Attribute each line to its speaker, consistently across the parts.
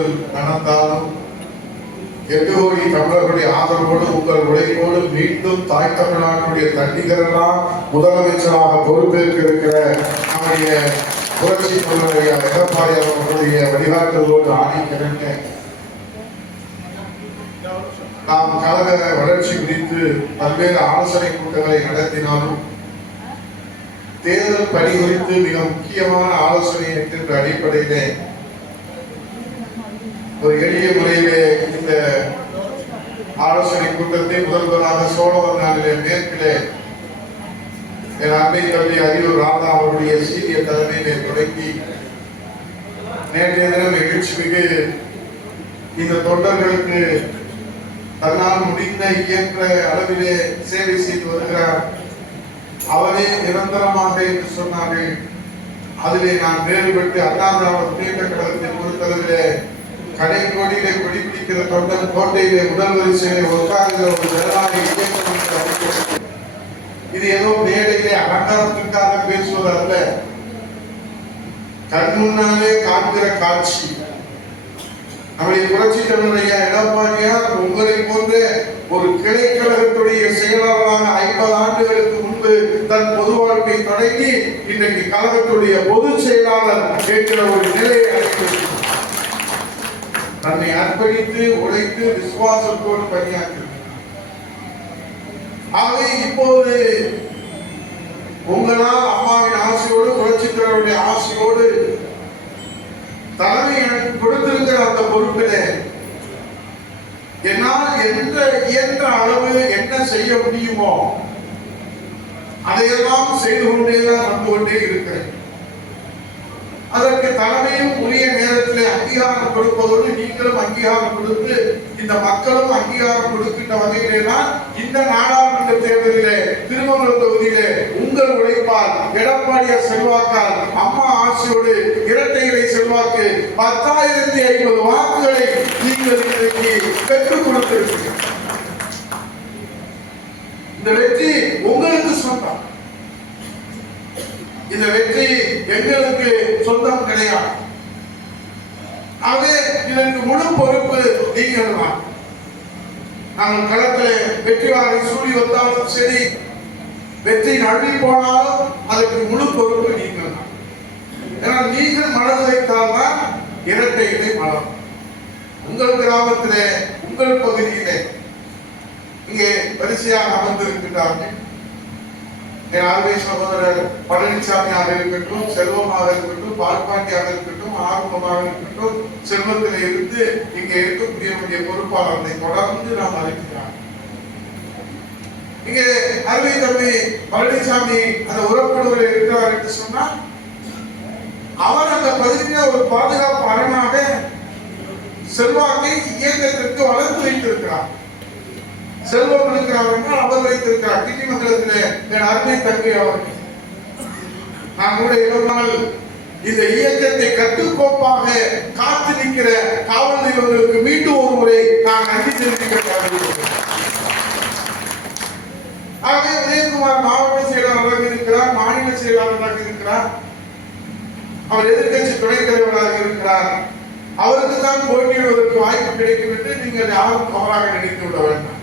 Speaker 1: உங்கள் நடந்தாலும் எட்டு கோடி தமிழர்களுடைய ஆதரவோடு உங்கள் உழைப்போடு மீண்டும் தாய் தமிழ்நாட்டுடைய தண்டிகரெல்லாம் முதலமைச்சராக பொறுப்பேற்க இருக்கிற நம்முடைய புரட்சி தமிழரையா எடப்பாடி அவர்களுடைய வழிகாட்டுதலோடு ஆணைக்கிறேங்க. நாம் கழக வளர்ச்சி குறித்து பல்வேறு ஆலோசனை கூட்டங்களை நடத்தினாலும் தேர்தல் பணி குறித்து மிக முக்கியமான ஆலோசனை என்கின்ற அடிப்படையிலே ஒரு எளிய முறையிலே இந்த ஆலோசனை கூட்டத்தை முதல்வராக முதலாக சோழவர் நாளிலே மேற்கிலே என் அன்பை கல்வி அரியூர் ராதா அவருடைய சீரிய தலைமையிலே தொடங்கி நேற்றைய தினம் எழுச்சி மிகு இந்த தொண்டர்களுக்கு தன்னால் முடிந்த இயன்ற அளவிலே சேவை செய்து வருகிறார். அவரே நிரந்தரமாக என்று சொன்னார்கள். அதிலே நான் வேறுபட்டு அண்ணாதிராவிட முன்னேற்ற கழகத்தை பொறுத்தளவிலே கடை கோடியிலே கொடி பிடிக்கிற தொண்டன் கோட்டையிலே முதல் வரிசையிலே உட்கார்கிற ஒரு ஜனநாயக இது ஏதோ மேடையிலே அலங்காரத்திற்காக பேசுவது அல்ல. கண் முன்னாலே காண்கிற காட்சி. நம்முடைய புரட்சி தமிழரையா எடப்பாடியார் உங்களை போன்ற ஒரு கிளைக்கழகத்துடைய செயலாளராக ஐம்பது ஆண்டுகளுக்கு முன்பு தன் பொது வாழ்க்கை தொடங்கி இன்றைக்கு கழகத்துடைய பொதுச் செயலாளர் கேட்கிற ஒரு நிலையை அடைந்திருக்கிறார் தன்னை அர்ப்பணித்து உழைத்து விசுவாசத்தோடு பணியாற்றி ஆகவே இப்போது உங்களால் அம்மாவின் ஆசையோடு புரட்சித்தலைவருடைய ஆசையோடு தலைமை எனக்கு கொடுத்திருக்கிற அந்த பொறுப்பிலே என்னால் எந்த இயன்ற அளவு என்ன செய்ய முடியுமோ அதையெல்லாம் செய்து கொண்டேதான் வந்து கொண்டே இருக்கிறேன். அதற்கு தலைமையும் உரிய நேரத்தில் அங்கீகாரம் கொடுப்பதோடு நீங்களும் அங்கீகாரம் கொடுத்து இந்த மக்களும் அங்கீகாரம் கொடுக்கின்ற வகையிலே தான் இந்த நாடாளுமன்ற தேர்தலிலே திருமங்கலம் தொகுதியிலே உங்கள் உழைப்பால் எடப்பாடியார் செல்வாக்கால் அம்மா ஆட்சியோடு இரட்டை இலை செல்வாக்கு பத்தாயிரத்தி ஐம்பது வாக்குகளை நீங்கள் இன்றைக்கு பெற்றுக் கொடுத்திருக்கிறீர்கள். இந்த வெற்றி உங்களுக்கு சொந்தம். இந்த வெற்றி எங்களுக்கு சொந்தம் கிடையாது. ஆகவே இதற்கு முழு பொறுப்பு நீங்கள் தான். நாங்கள் களத்தில் வெற்றி வாகை சூடி வந்தாலும் சரி வெற்றி நழுவி போனாலும் அதற்கு முழு பொறுப்பு நீங்கள் தான். ஏன்னா நீங்கள் மனது வைத்தால் தான் இரட்டை இலை மலம் உங்கள் கிராமத்திலே உங்கள் பகுதியிலே இங்கே வரிசையாக அமர்ந்திருக்கிறார்கள் என் ஆர்வை சகோதரர் பழனிசாமியாக இருக்கட்டும் செல்வமாக இருக்கட்டும் பால்பாண்டியாக இருக்கட்டும் ஆர்வமாக இருக்கட்டும் செல்வத்தில் இருந்து இங்க இருக்கக்கூடிய பொறுப்பாளர்களை தொடர்ந்து நாம் அழைக்கிறார். இங்கே அருமை தம்பி பழனிசாமி அந்த உறப்படுவதில் இருக்கிறார் என்று சொன்னால் அவர் அந்த பகுதியில் ஒரு பாதுகாப்பு அரணாக செல்வாக்கை இயக்கத்திற்கு வளர்த்து வைத்திருக்கிறார். செல்வம் இருக்கிறவர்கள் அவர் வைத்திருக்கிறார்? கிட்டிமங்கலத்திலே என் அருமை தங்கை அவர்கள் நான் கூட இளமால் இந்த இயக்கத்தை கட்டுக்கோப்பாக காத்து நிற்கிற காவல் தெய்வங்களுக்கு மீண்டும் ஒரு முறை நான் நன்றி தெரிவிக்க ஆகவே உதயகுமார் மாவட்ட செயலாளராக இருக்கிறார் மாநில செயலாளராக இருக்கிறார். அவர் எதிர்க்கட்சி துணைத் தலைவராக இருக்கிறார். அவருக்கு தான் போட்டியிடுவதற்கு வாய்ப்பு கிடைக்கும் என்று நீங்கள் யாரும் தவறாக நினைத்து விட வேண்டாம்.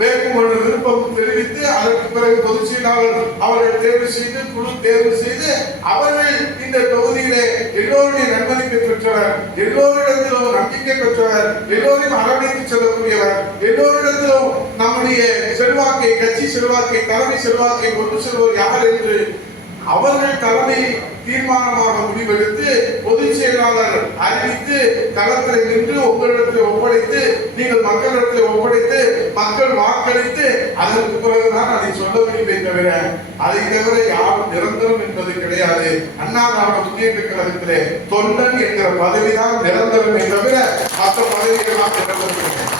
Speaker 1: வேட்புமனு விருப்பம் தெரிவித்து அதற்கு பிறகு பொதுச் செயலாளர் அவர்கள் தேர்வு செய்து குழு தேர்வு செய்து அவர்கள் இந்த தொகுதியிலே எல்லோருடைய நன்மதிப்பை பெற்றவர் எல்லோரிடத்திலும் நம்பிக்கை பெற்றவர் எல்லோரையும் அரவணைத்து செல்லக்கூடியவர் எல்லோரிடத்திலும் நம்முடைய செல்வாக்கை கட்சி செல்வாக்கை தலைமை செல்வாக்கை கொண்டு செல்வோர் யார் என்று அவர்கள் தலைமை தீர்மானமாக முடிவெடுத்து பொதுச் செயலாளர் அறிவித்து களத்தில் நின்று உங்களிடத்தில் ஒப்படைத்து நீங்கள் மக்களிடத்தில் ஒப்படைத்து மக்கள் வாக்களித்து அதற்கு பிறகுதான் அதை சொல்ல முடியுமே தவிர அதை தவிர யாரும் நிரந்தரம் என்பது கிடையாது. அண்ணா திராவிட முன்னேற்ற கழகத்திலே தொண்டன் என்கிற பதவிதான் நிரந்தரமே தவிர மற்ற பதவிகளாக நிரந்தரம்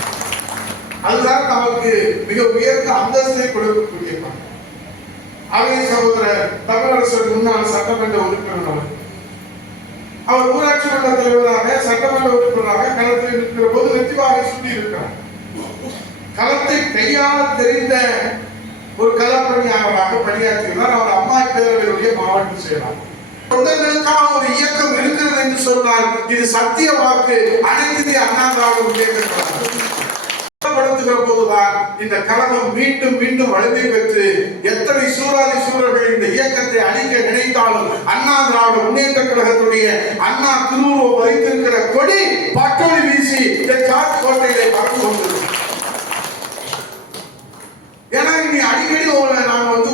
Speaker 1: அதுதான் நமக்கு மிக உயர்ந்த அந்தஸ்தை கொடுக்கக்கூடிய பணி அவை சகோதரர் தமிழரசர் முன்னாள் சட்டமன்ற உறுப்பினர் அவர் ஊராட்சி மன்ற தலைவராக சட்டமன்ற உறுப்பினராக களத்தில் இருக்கிற போது வெற்றிவாகை சுற்றி இருக்கிறார் களத்தை கையாள தெரிந்த ஒரு களப்பணியாளராக பணியாற்றினார் அவர் அம்மா பேரவையுடைய மாவட்ட செயலாளர். தொண்டர்களுக்கான ஒரு இயக்கம் இருக்கிறது என்று சொன்னால் இது சத்திய வாக்கு. அனைத்து அண்ணா திராவிட முன்னேற்ற படுத்துகிற போதுதான் இந்த கழகம் மீண்டும் மீண்டும் வலிமை பெற்று எத்தனை சூறாதி சூழல்கள் இந்த இயக்கத்தை அழிக்க நினைத்தாலும் அண்ணா திராவிட முன்னேற்ற கழகத்துடைய அண்ணா திருவுருவம் வைத்திருக்கிற கொடி பட்டொலி வீசி இந்த சாட் கோட்டையிலே பறந்து கொண்டிருக்கும் ஏன்னா இனி அடிக்கடி உங்களை நாம வந்து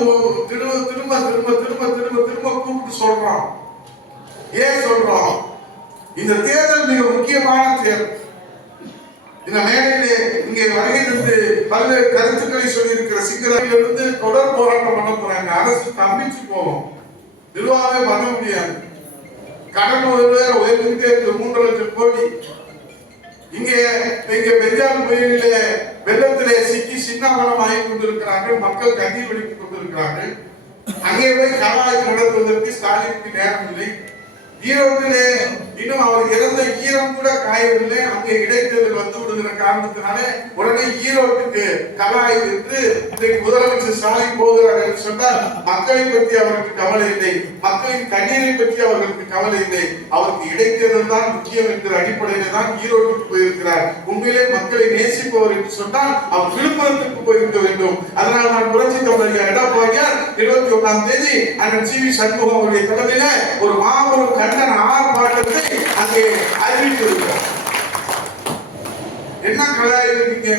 Speaker 1: திரும்ப திரும்ப திரும்ப திரும்ப திரும்ப திரும்ப கூப்பிட்டு சொல்றோம். ஏன் சொல்றோம்? இந்த தேர்தல் மிக முக்கியமான தேர்தல். இந்த மேடையிலே இங்கே வருகை நின்று பல்வேறு கருத்துக்களை சொல்லியிருக்கிற சிங்கரிலிருந்து தொடர் போராட்டம் பண்ண போறாங்க. அரசு தம்பிச்சு போகும். நிர்வாகமே பண்ண முடியாது. கடன் ஒரு உயர்ந்துட்டே இருக்கு மூன்று லட்சம் கோடி இங்கே இங்க பெரியார் புயலிலே வெள்ளத்திலே சிக்கி சின்னாமலம் ஆகி கொண்டிருக்கிறார்கள். மக்கள் கண்ணீர் வெடித்துக் கொண்டிருக்கிறார்கள். அங்கே போய் கலாய்க்கு நடத்துவதற்கு ஸ்டாலினுக்கு நேரம் இல்லை. ஈரோட்டிலே இன்னும் அவர் இறந்த ஈரம் கூட காயவில்லை. அங்கே இடைத்தேர்தல் வந்து விடுகிற காரணத்தினாலே உடனே ஈரோட்டுக்கு கலாய் என்று இன்றைக்கு முதலமைச்சர் ஸ்டாலின் போகிறார் என்று சொன்னால் மக்களை பற்றி அவருக்கு கவலை இல்லை. மக்களின் கண்ணீரை பற்றி அவர்களுக்கு கவலை இல்லை. அவருக்கு இடைத்தேர்தல் தான் முக்கியம் என்கிற அடிப்படையில தான் ஈரோட்டுக்கு போயிருக்கிறார். உண்மையிலே மக்களை நேசிப்பவர் என்று சொன்னால் அவர் விழுப்புரத்துக்கு போயிருக்க வேண்டும். அதனால் நான் புரட்சி தமிழர் எடப்பாடியார் இருபத்தி ஒன்றாம் தேதி அண்ணன் சி வி சண்முகம் அவருடைய தலைமையில ஒரு மாபெரும் கண்டன ஆர்ப்பாட்டத்தை அங்கே அறிவித்திருக்கிறார். என்ன கலாய் இருக்கீங்க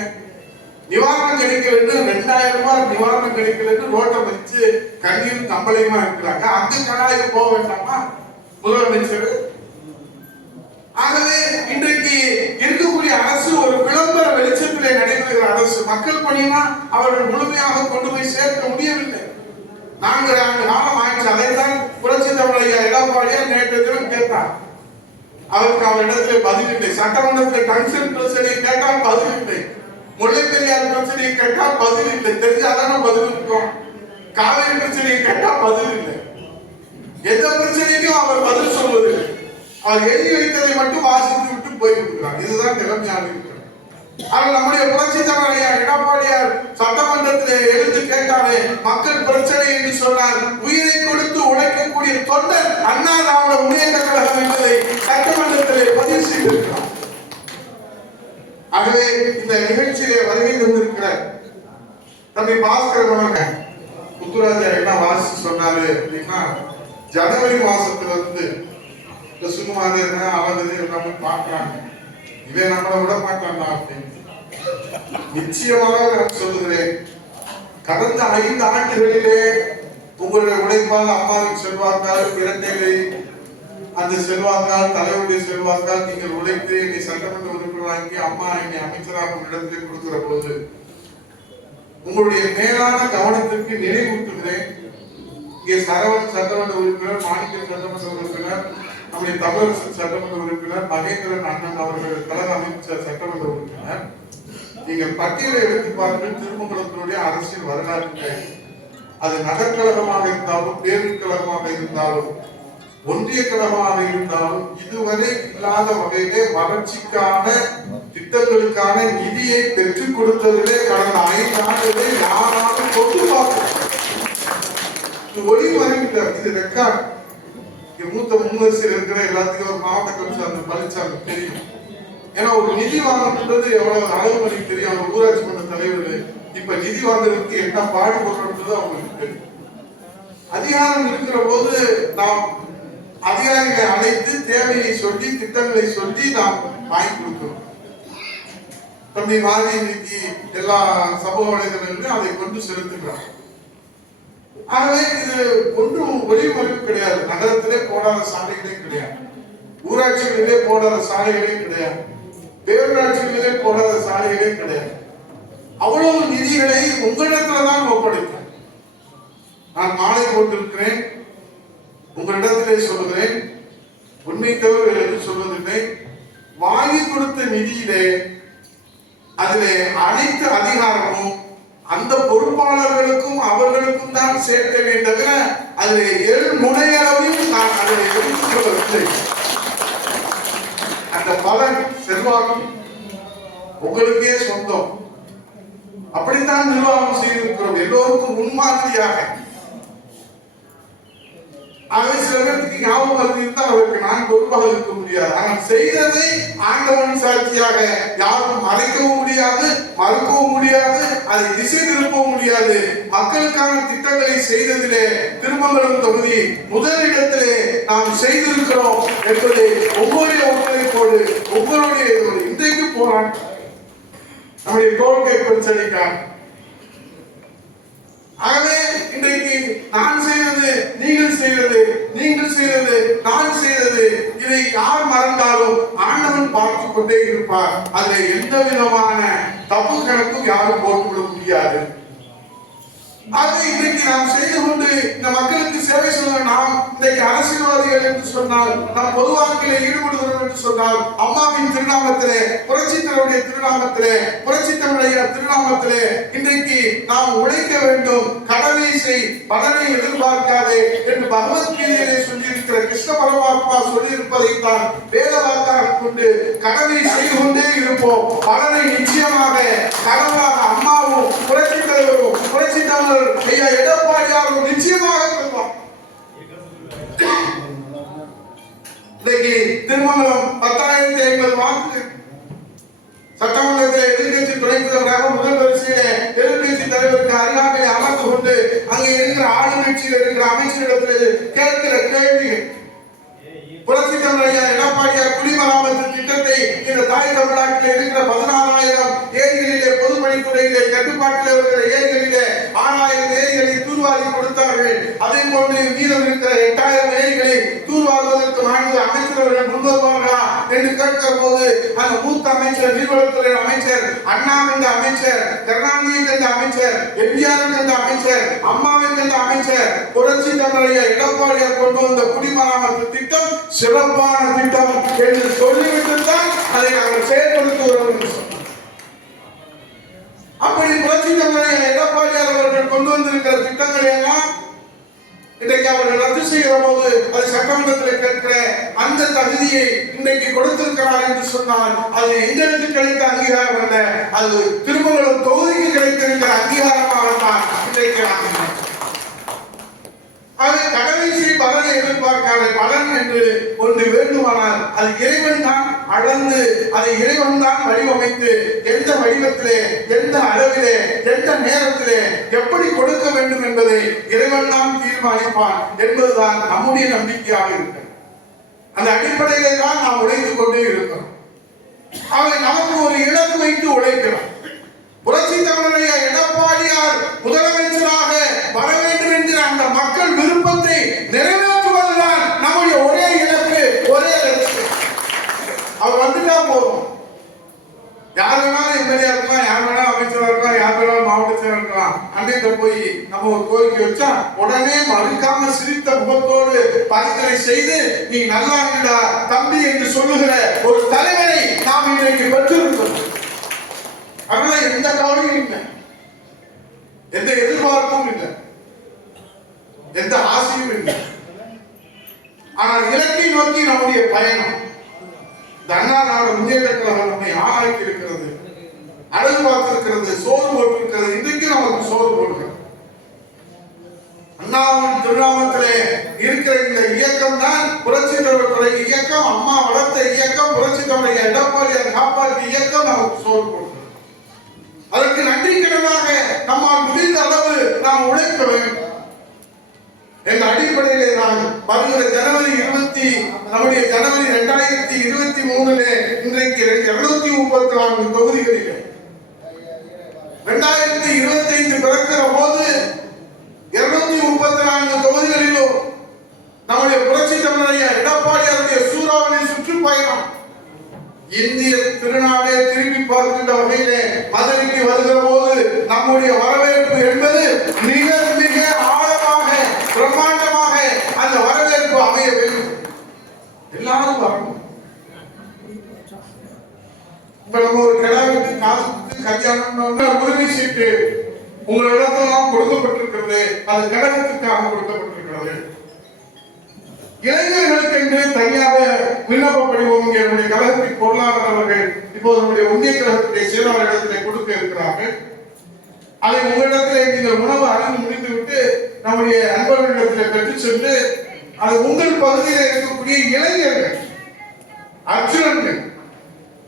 Speaker 1: நிவாரணம் கிடைக்கலன்னு ரெண்டாயிரம் ரூபாய் நிவாரணம் கிடைக்கலன்னு ரோட்டை வச்சு கண்ணீரும் கம்பளையுமா இருக்கிறாங்க. அந்த கலாய்க்கு போக வேண்டாமா? முதலமைச்சர் ஆகவே இன்றைக்கு இருக்கக்கூடிய அரசு ஒரு விளம்பர வெளிச்சத்திலே நடைபெறுகிற அரசு. மக்கள் பணினா அவர்கள் முழுமையாக கொண்டு போய் சேர்க்க முடியவில்லை. நான்கு ஆண்டு காலம் ஆயிடுச்சு. அதைத்தான் புரட்சி தமிழையா எடப்பாடியார் நேற்று தினம் கேட்டார். அவருக்கு அவரிடத்திலே பதில் இல்லை சட்டமன்றத்தில் கன்சர்ன் பிரச்சனையை கேட்டால் பதில் இல்லை முல்லை பெரியார் பிரச்சனையை கேட்டால் பதில் இல்லை தெரிஞ்சாதான பதில் இருக்கும் காவிரி பிரச்சனையை கேட்டால் பதில் இல்லை எந்த பிரச்சனைக்கும் அவர் பதில் சொல்வதில்லை. அவர் எழுதி வைத்ததை மட்டும் வாசித்து விட்டு போய்விடுகிறார் இதுதான் நிலைமையாக ஆனால் நம்முடைய புரட்சி தலைவரையார் எடப்பாடியார் சட்டமன்றத்திலே எழுந்து கேட்டாரே மக்கள் பிரச்சனை என்று சொன்னார். உயிரை கொடுத்து உழைக்கக்கூடிய தொண்டர் அண்ணா திராவிட முன்னேற்ற கழகம் என்பதை சட்டமன்றத்திலே பதிவு செய்திருக்கிறார். ஆகவே இந்த நிகழ்ச்சியிலே வருகை தந்திருக்கிற தம்பி பாஸ்கர் அவர்கள் என்ன வாசிச்சு சொன்னாரு அப்படின்னா ஜனவரி மாசத்துல இருந்து இந்த சுகுமார் என்ன அவரது எல்லாமே பார்க்கிறாங்க? இதை நம்மளை விட மாட்டான்டா அப்படின்னு. நிச்சயமாக நான் சொல்லுகிறேன். கடந்த ஐந்து ஆண்டுகளிலே உங்களுடைய உழைப்பால் அம்மாவின் செல்வாக்கால் இரட்டைகளை அந்த செல்வாக்கால் தலைவருடைய செல்வாக்கால் நீங்கள் உழைத்து என்னை சட்டமன்ற உறுப்பினராக்கி அம்மா என்னை அமைச்சராக இடத்திலே கொடுக்கிற பொழுது உங்களுடைய மேலான கவனத்திற்கு நினைவூட்டுகிறேன். இங்கே சரவணன் சட்டமன்ற உறுப்பினர் மாணிக்க சட்டமன்ற உறுப்பினர் நம்முடைய தமிழரசன் சட்டமன்ற உறுப்பினர் மகேந்திரன் அண்ணன் அவர்கள் கழக அமைச்சர் சட்டமன்ற உறுப்பினர். நீங்கள் பட்டியலை எடுத்து பார்த்து திருமங்கலத்தினுடைய அரசியல் வரலாற்று அது நகர்கழகமாக இருந்தாலும் பேருந்து கழகமாக இருந்தாலும் ஒன்றிய கழகமாக இருந்தாலும் இதுவரை இல்லாத வகையிலே வளர்ச்சிக்கான திட்டங்களுக்கான நிதியை பெற்றுக் கொடுத்ததிலே கடந்த ஐந்து ஆண்டுகளே யாராலும் கொண்டு பார்க்க இது ஒளி மறைவில்லை இது ரெக்கார்ட் இங்க மூத்த முன்வரிசையில் இருக்கிற எல்லாத்துக்கும் ஒரு மாவட்ட கமிஷனர் அந்த பழனிசாமி தெரியும். ஏன்னா ஒரு நிதி வாங்கணுன்றது எவ்வளவு அளவு மணிக்கு தெரியும். அவங்க ஊராட்சி மன்ற தலைவர். இப்ப நிதி வாங்குறதுக்கு என்ன பாடுபடுறது அவங்களுக்கு தெரியும். அதிகாரம் இருக்கிற போது நாம் அதிகாரிகளை அழைத்து தேவையை சொல்லி திட்டங்களை சொல்லி நாம் வாங்கி கொடுக்கிறோம். தம்பி மாதிரி இன்னைக்கு எல்லா சமூக வலைதளங்களும் அதை கொண்டு செலுத்துகிறார்கள் ஆகவே இது ஒன்றும் ஒளிமறைவு கிடையாது. நகரத்திலே போடாத சாலைகளே கிடையாது. ஊராட்சிகளிலே போடாத சாலைகளே கிடையாது. பேரூராட்சிகளிலே போடாத சாலைகளே கிடையாது. அவ்வளவு நிதிகளை உங்களிடத்துல தான் ஒப்படைத்தேன் நான் மாலை போட்டிருக்கிறேன். உங்களிடத்திலே சொல்லுகிறேன். உண்மை தவிர எதுவும் சொல்வதில்லை. வாங்கி கொடுத்த நிதியிலே அதிலே அனைத்து அதிகாரமும் அந்த பொறுப்பாளர்களுக்கும் அவர்களுக்கும் தான் சேர்த்தவே தவிர அதில் எல் முனையளவையும் நான் அதில் எடுத்துக் அந்த பலன் செல்வாக்கும் உங்களுக்கே சொந்தம். அப்படித்தான் நிர்வாகம் செய்திருக்கிறோம். எல்லோருக்கும் முன்மாதிரியாக. ஆகவே சில பேருக்கு ஞாபகம் வருது இருந்தால் அவருக்கு நான் பொறுப்பாக இருக்க முடியாது. ஆனால் செய்ததை ஆண்டவன் சாட்சியாக யாரும் மறைக்கவும் முடியாது மறுக்கவும் முடியாது அதை திசை திருப்பவும் முடியாது. மக்களுக்கான திட்டங்களை செய்ததிலே திருமங்கலம் தொகுதி முதலிடத்திலே நாம் செய்திருக்கிறோம் என்பது ஒவ்வொரு ஒத்துழைப்போடு ஒவ்வொருடைய இன்றைக்கு போராட்டம். நம்முடைய கோரிக்கை பிரச்சனைக்காக. ஆகவே இன்றைக்கு நான் செய்தது நீங்கள் செய்தது நீங்கள் செய்தது நான் செய்தது. இதை யார் மறந்தாலும் ஆண்டவன் பார்த்து கொண்டே இருப்பார். அதில் எந்த விதமான தப்பு கணக்கும் யாரும் போட்டுவிட முடியாது. ஆகவே இன்றைக்கு நாம் செய்து கொண்டு இந்த மக்களுக்கு சேவை செய்ய நாம் இன்றைக்கு அரசியல்வாதிகள் என்று சொன்னால் நாம் பொது வாழ்க்கையில ஈடுபடுகிறோம் என்று சொன்னால் அம்மாவின் திருநாமத்திலே புரட்சி தலைவருடைய திருநாமத்திலே புரட்சி தலைவருடைய திருநாமத்திலே இன்றைக்கு நாம் உழைக்க வேண்டும். கடவை செய் பலனை எதிர்பார்க்காதே என்று பகவத்கீதையிலே சொல்லியிருக்கிற கிருஷ்ண பரமாத்மா சொல்லியிருப்பதை தான் வேத வாக்காக கொண்டு கடவை செய்து கொண்டே இருப்போம். பலனை நிச்சயமாக கடவுளாக அம்மாவும் புரட்சி தலைவரும் புரட்சி ஐயா எடப்பாடி அவர்கள் நிச்சயமாக சொல்வார் இன்னைக்கு திருமணம் பத்தாயிரத்தி ஐம்பது வாக்கு சட்டமன்றத்தில் எதிர்கட்சி துணைத் தலைவராக முதல் வரிசையிலே எதிர்கட்சி தலைவருக்கு அருகாமையை அமர்ந்து கொண்டு அங்கே இருக்கிற ஆளுங்கட்சியில் இருக்கிற அமைச்சரிடத்தில் கேட்கிற கேள்விகள். புரட்சி தமிழ் ஐயா எடப்பாடியார் கொண்டு மீதம் இருக்கிற எட்டாயிரம் ஏரிகளை தூர்வாருவதற்கு மாநில அமைச்சர் முன்வருவார்களா என்று கேட்கிற போது அந்த மூத்த அமைச்சர் நீர்வளத்துறை அமைச்சர் அண்ணா என்ற அமைச்சர் கருணாநிதி என்ற அமைச்சர் எம்ஜிஆர் என்ற அமைச்சர் அம்மாவை என்ற அமைச்சர் புரட்சி தமிழைய எடப்பாடியார் கொண்டு வந்த குடிமராமத்து திட்டம் சிறப்பான திட்டம் என்று சொல்லிவிட்டு தான் அதை நாங்கள் செயல்படுத்துகிறோம் அப்படி புரட்சி தமிழைய எடப்பாடியார் அவர்கள் கொண்டு வந்த செய்கிற போது அது சட்டமன்றத்தில் கேட்கிற அந்த தகுதியை இன்றைக்கு கொடுத்திருக்கிறார் என்று சொன்னால் அது எங்களுக்கு கிடைத்த அங்கீகாரம் அல்ல அது திருமங்கலம் தொகுதிக்கு கிடைத்திருக்கிற அங்கீகாரமாகத்தான் இன்றைக்கு நாம் அது கடமை பலனை எதிர்பார்க்காத பலன் என்று ஒன்று வேண்டுமானால் அது இறைவன் தான் அளந்து அதை இறைவன் தான் வடிவமைத்து எந்த வடிவத்திலே எந்த அளவிலே எந்த நேரத்திலே எப்படி கொடுக்க வேண்டும் என்பதை இறைவன் தான் தீர்மானிப்பான் என்பதுதான் நம்முடைய நம்பிக்கையாக இருக்கிறது. அந்த அடிப்படையிலே தான் நாம் உழைத்துக் கொண்டே இருக்கிறோம். அவை நமக்கு ஒரு இடம் வைத்து உழைக்கிறோம். புரட்சி தமிழரைய எடப்பாடியார் முதலமைச்சர் வர வேண்டும் என்கிற அந்த மக்கள் விருப்பத்தை நிறைவேற்றுவதுதான் நம்முடைய ஒரே இலக்கு ஒரே லட்சியம் அவர் வந்துட்டா போதும். யார் வேணாலும் எம்எல்ஏ இருக்கலாம் யார் வேணாலும் அமைச்சராக இருக்கலாம் யார் வேணாலும் மாவட்ட செயலர் இருக்கலாம். அன்றைக்கு போய் நம்ம ஒரு கோரிக்கை வச்சா உடனே மறுக்காம சிரித்த முகத்தோடு பரிந்துரை செய்து நீ நல்லா இருக்கடா தம்பி என்று சொல்லுகிற ஒரு தலைவரை நாம் இன்றைக்கு பெற்றிருக்கிறோம். அதனால எந்த கவலையும் இல்லை. எந்த எதிர்பார்ப்பும் இல்லை. எந்த ஆசையும் இல்லை. ஆனால் இலக்கை நோக்கி நம்முடைய பயணம். இந்த அண்ணா நாடு முன்னேற்ற கழகம் நம்மை ஆராய்ச்சி இருக்கிறது அழகு பார்த்திருக்கிறது சோறு போட்டிருக்கிறது. இன்றைக்கு நமக்கு சோறு போடுகிறது அண்ணாவின் திருநாமத்திலே இருக்கிற இந்த இயக்கம் தான் புரட்சி தலைவர் இயக்கம் அம்மா வளர்த்த இயக்கம் புரட்சி தலைவர் எடப்பாடியார் காப்பாற்றிய இயக்கம் நமக்கு சோறு போடுகிறது அதற்கு நன்றி கடனாக நம்மால் முடிந்த அளவு நாம் உழைக்க வேண்டும். என்ற அடிப்படையிலே நான் வருகிற ஜனவரி இருபத்தி நம்முடைய ஜனவரி இரண்டாயிரத்தி இருபத்தி மூணுலே இன்றைக்கு இருநூத்தி முப்பத்தி நான்கு தொகுதிகளில் இரண்டாயிரத்தி இருபத்தி ஐந்து பிறக்கிற போது இருநூத்தி முப்பத்தி நான்கு தொகுதிகளிலும் நம்முடைய புரட்சி தமிழரைய எடப்பாடியாருடைய சூறாவளி சுற்றுப்பயணம் இந்திய திருநாடே திரும்பி பார்க்கின்ற வகையிலே மதுரைக்கு வருகிற போது நம்முடைய வரவேற்பு என்பது மிக மிக ஆழமாக பிரம்மாண்டமாக அந்த வரவேற்பு அமைய வேண்டும் எல்லாரும் வரணும் இப்ப நம்ம ஒரு கிடாவுக்கு காசு கொடுத்து கல்யாணம்னு உரிமை சீட்டு உங்களிடத்தெல்லாம் கொடுக்கப்பட்டிருக்கிறது அது கடகத்துக்காக கொடுக்கப்பட்டிருக்கிறது. இளைஞர்களுக்கு என்று தனியாக விண்ணப்ப படிவம் என்னுடைய நம்முடைய கழகத்தின் பொருளாளர் அவர்கள் இப்போது நம்முடைய ஒன்றிய கழகத்துடைய செயலாளரிடத்திலே கொடுக்க இருக்கிறார்கள். அதை உங்களிடத்திலே நீங்கள் உணவு அறிந்து முடிந்துவிட்டு நம்முடைய நண்பர்களிடத்திலே பெற்று சென்று அது உங்கள் பகுதியில் இருக்கக்கூடிய இளைஞர்கள் அர்ஜுனர்கள்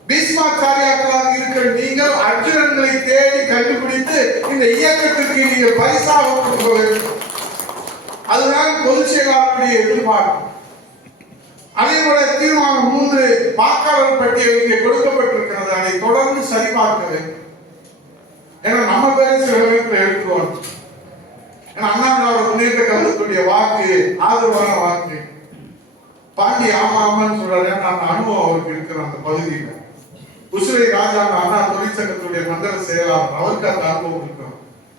Speaker 1: பீஷ்மாச்சாரியாக்களாக இருக்கிற நீங்கள் அர்ஜுனர்களை தேடி கண்டுபிடித்து இந்த இயக்கத்திற்கு நீங்கள் பரிசாக கொடுக்க வேண்டும். அதுதான் பொதுச் செயலாளருடைய எதிர்பார்ப்பு. அதே போல தீர்மானம் மூன்று வாக்காளர் பட்டியல் இங்கே கொடுக்கப்பட்டிருக்கிறது. அதை தொடர்ந்து சரிபார்க்க வேண்டும். ஏன்னா நம்ம பேரை சில நேரத்தில் எடுத்துருவோம் ஏன்னா அண்ணா முன்னேற்ற கழகத்துடைய வாக்கு ஆதரவான வாக்கு. பாண்டி ஆமா ஆமான்னு சொல்றாரு. நான் அந்த அனுபவம் அவருக்கு இருக்கிற அந்த பகுதியில். உசிரை ராஜா அண்ணா தொழிற்சங்கத்துடைய மண்டல செயலாளர் அவருக்கு அந்த அனுபவம் இருக்கும்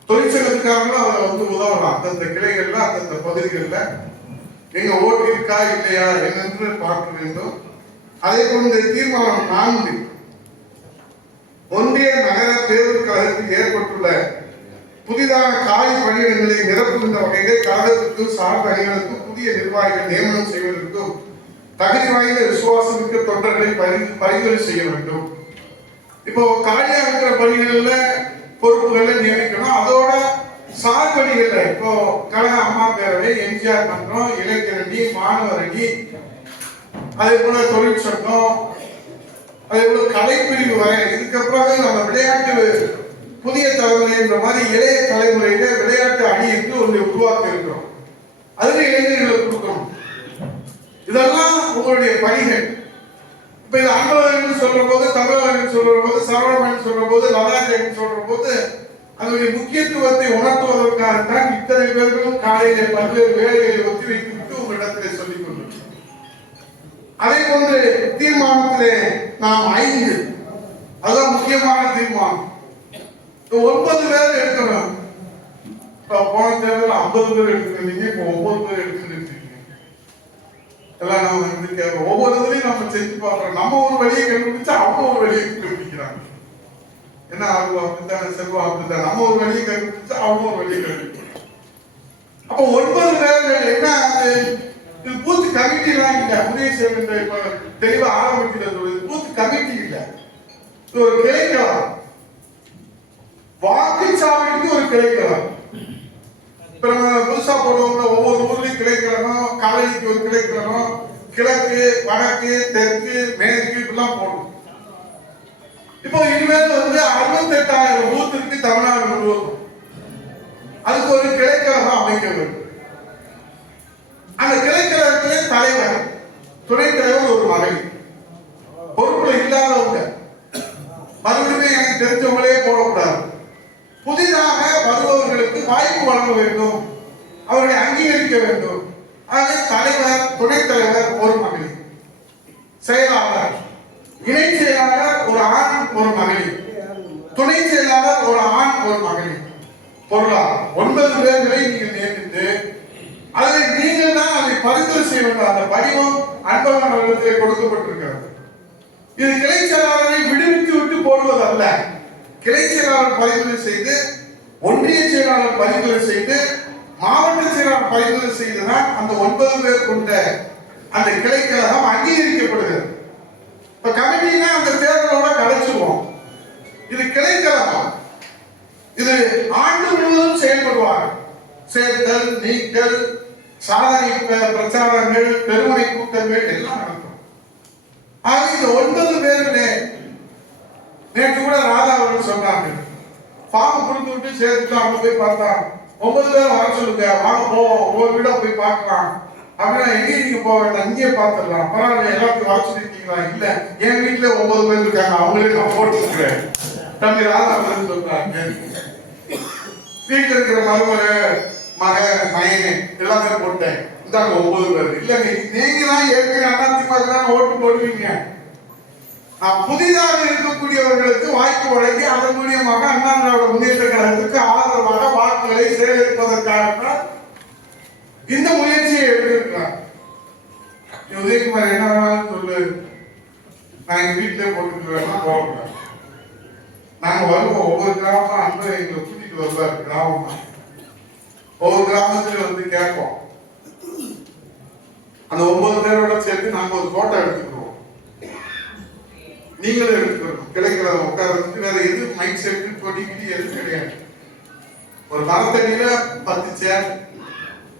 Speaker 1: தொழிற்சங்கத்துக்காரங்களும் அவரை வந்து உதவலாம் அந்தந்த கிளைகள்ல அந்தந்த பகுதிகளில். எங்க ஓட்டு இருக்கா இல்லையா என்னென்று பார்க்க வேண்டும். அதே போல இந்த தீர்மானம் நான்கு. ஒன்றிய நகர பேருந்து கழகத்தில் ஏற்பட்டுள்ள புதிதான காலி பணியிடங்களை நிரப்புகின்ற வகையிலே கழகத்திற்கும் சார்ந்த அணிகளுக்கும் புதிய நிர்வாகிகள் நியமனம் செய்வதற்கும் தகுதி வாய்ந்த விசுவாசமிக்க தொண்டர்களை பரி- பரிந்துரை செய்ய வேண்டும். இப்போ காலியா இருக்கிற பணிகள்ல பொறுப்புகளை நியமிக்கணும். அதோட சார்பணிகள்ல இப்போ கழக அம்மா பேரவை எம்ஜிஆர் மன்றம் இளைஞரணி மாணவர் அணி அதே போல தொழிற்சங்கம் அதே போல கலைப்பிரிவு வரை. இதுக்கப்புறம் நம்ம விளையாட்டு புதிய தலைமுறைன்ற மாதிரி இளைய தலைமுறையில விளையாட்டு அணி என்று ஒன்று உருவாக்க இருக்கிறோம் அதுல இளைஞர்களுக்கு கொடுக்கணும். இதெல்லாம் உங்களுடைய பணிகள். இப்ப இது அன்பழகன் சொல்ற போது தமிழகன் சொல்ற போது சரவணன் சொல்ற போது லதாஜன் சொல்ற போது அதனுடைய முக்கியத்துவத்தை உணர்த்துவதற்காகத்தான் இத்தனை பேர்களும் காலையிலே பல்வேறு வேலைகளை ஒத்திவைத்து விட்டு உங்களிடத்திலே சொல்லிக் கொண்டிருக்கிறோம். அதே போன்று தீர்மானத்திலே நாம் ஐந்து. அதுதான் முக்கியமான தீர்மானம். ஒன்பது பேர் எடுக்கணும். இப்ப போன தேர்தல் ஐம்பது பேர் எடுத்துருந்தீங்க இப்ப ஒன்பது பேர் எடுத்துட்டு எல்லாம் நம்ம வந்து கேட்கிறோம் ஒவ்வொரு இதுலையும் நம்ம செஞ்சு பார்க்குறோம். நம்ம ஒரு வழியை கண்டுபிடிச்சா அவங்க ஒரு வழியை கண்டுபிடிக்கிறாங்க. என்ன ஆகும் அப்படித்தான் செல்வம் அப்படித்தான். நம்ம ஒரு வழியை கண்டுபிடிச்சா அவங்க ஒரு வழியை கண்டுபிடிக்கிறாங்க. அப்போ ஒன்பது நேரங்கள் என்ன அது இது பூத்து கமிட்டி எல்லாம் இல்லை. உதவி செய்கின்ற இப்ப தெளிவா ஆரம்பிக்கிறது இது. பூத்து கமிட்டி இல்லை. இது ஒரு கிளைக்கலாம் வாக்குச்சாவடிக்கு ஒரு கிளைக்கலாம் இப்ப நம்ம புதுசா போடுவோம்ல ஒவ்வொரு ஊர்லயும் கிளைக்கணும் காலைக்கு ஒரு கிளைக்கணும் கிழக்கு வடக்கு தெற்கு மேற்கு இப்படிலாம் போடணும் இப்போ இனிமேல் வந்து அறுபத்தெட்டாயிரம் பூத்திற்கு தமிழ்நாடு முழுவதும். அதுக்கு ஒரு கிளைக்கழகம் அமைக்க வேண்டும். அந்த கிளைக்கழகத்திலே தலைவர் துணைத் தலைவர் ஒரு மகளிர் பொறுப்புல இல்லாதவங்க. மறுபடியும் எனக்கு தெரிஞ்சவங்களே போடக்கூடாது. புதிதாக வருபவர்களுக்கு வாய்ப்பு வழங்க வேண்டும். அவர்களை அங்கீகரிக்க வேண்டும். ஆக தலைவர் துணைத் தலைவர் ஒரு மகளிர். செயலாளர். இணை செயலாளர் ஒரு ஆண் ஒரு மகளிர். துணை செயலாளர் ஒரு ஆண் ஒரு மகளிர். பொருளாளர். ஒன்பது பேர்களை நீங்கள் நியமித்து அதை நீங்கள் தான் அதை பரிந்துரை செய்ய வேண்டும் அந்த படிவம் அன்பகன் அவர்களுக்கு கொடுக்கப்பட்டிருக்கிறது. இது கிளை செயலாளரை விடுவித்து விட்டு போடுவது அல்ல கிளை செயலாளர் பரிந்துரை செய்து ஒன்றிய செயலாளர் பரிந்துரை செய்து மாவட்ட செயலாளர் பரிந்துரை செய்துதான் அந்த ஒன்பது பேர் கொண்ட அந்த கிளைக்கழகம் அங்கீகரிக்கப்படுகிறது. இப்ப கமிட்டினா அந்த தேர்தலோட கலைச்சிருவோம் இது கிளைக்கழகம். இது ஆண்டு முழுவதும் செயல்படுவார் சேர்த்தல் நீக்கல் சாதனை பிரச்சாரங்கள் பெருமை கூட்டங்கள் எல்லாம் நடக்கும். ஆக இந்த ஒன்பது பேருடைய நேற்று கூட ராதா அவர்கள் சொன்னாங்க ஃபார்ம் கொடுத்து விட்டு சேர்த்து அவங்க போய் பார்த்தா ஒன்பது பேர் வர சொல்லுங்க வாங்க போவோம் ஒவ்வொரு வீடா போய் பார்க்கலாம். அப்படின்னா எங்கேயும் நீங்க போக வேண்டாம் இங்கேயே பார்த்துடலாம். பரவாயில்ல எல்லாத்தையும் வர சொல்லிருக்கீங்களா? இல்ல என் வீட்டுல ஒன்பது பேர் இருக்காங்க அவங்களே நான் போட்டுருக்கிறேன் தம்பி ராதா அவர்கள் சொல்றாங்க வீட்டுல இருக்கிற மருமக மக மயனே எல்லாமே போட்டேன். இந்தாங்க ஒன்பது பேர். இல்லங்க நீங்க தான் ஏற்கனவே அதிமுக தான் ஓட்டு போடுவீங்க. புதிதாக இருக்கக்கூடியவர்களுக்கு வாய்ப்பு வழங்கி அதன் மூலியமாக அண்ணா திராவிட முன்னேற்ற கழகத்துக்கு ஆதரவாக வாக்குகளை சேகரிப்பதற்காக இந்த முயற்சியை எடுத்திருக்கிறார். நீ உதயகுமார் என்ன வேணாலும் சொல்லு. நான் எங்க வீட்டிலே போட்டுக்கிறேன் போகக்கூடாது. நாங்க வருவோம். ஒவ்வொரு கிராமம் அன்பை எங்களை கூட்டிட்டு வருவார். கிராமம்? ஒவ்வொரு கிராமத்துல வந்து கேட்போம். அந்த ஒன்பது பேரோட சேர்த்து நாங்க ஒரு போட்டோ எடுத்துக்கிறோம். நீங்களும் எடுத்துக்கணும். கிடைக்கிறத உட்கார வச்சுட்டு வேற எது மைண்ட் செட்டு கொடி எதுவும் கிடையாது. ஒரு மரத்தடியில பத்து சேர்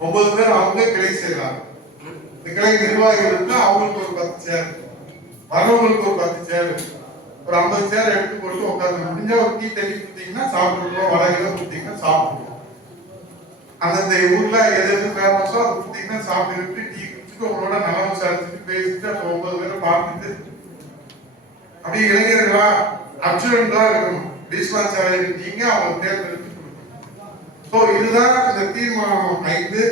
Speaker 1: ஒன்பது பேர் அவங்க கிளை செய்யறாங்க இந்த கிளை நிர்வாகிகளுக்கு அவங்களுக்கு ஒரு பத்து சேர் வரவங்களுக்கு ஒரு பத்து சேர் ஒரு ஐம்பது சேர் எடுத்து போட்டு உட்காந்து முடிஞ்ச ஒரு டீ தண்ணி கொடுத்தீங்கன்னா சாப்பிட்டுருக்கோம் வடகில கொடுத்தீங்கன்னா சாப்பிட்டுருக்கோம் அந்தந்த ஊர்ல எது எது ஃபேமஸோ அதை கொடுத்தீங்கன்னா சாப்பிட்டு டீ குடிச்சுட்டு உங்களோட நலம் விசாரிச்சுட்டு பேசிட்டு அப்போ ஒன்பது பேரை பார்த்துட்டு அப்படியே இளைஞர்களா தான் இருக்கணும் டிஸ்வான் நீங்க அவங்க தேர்ந்தெடுத்து கொடுக்கணும். ஸோ இதுதான் இந்த தீர்மானம் ஐந்து.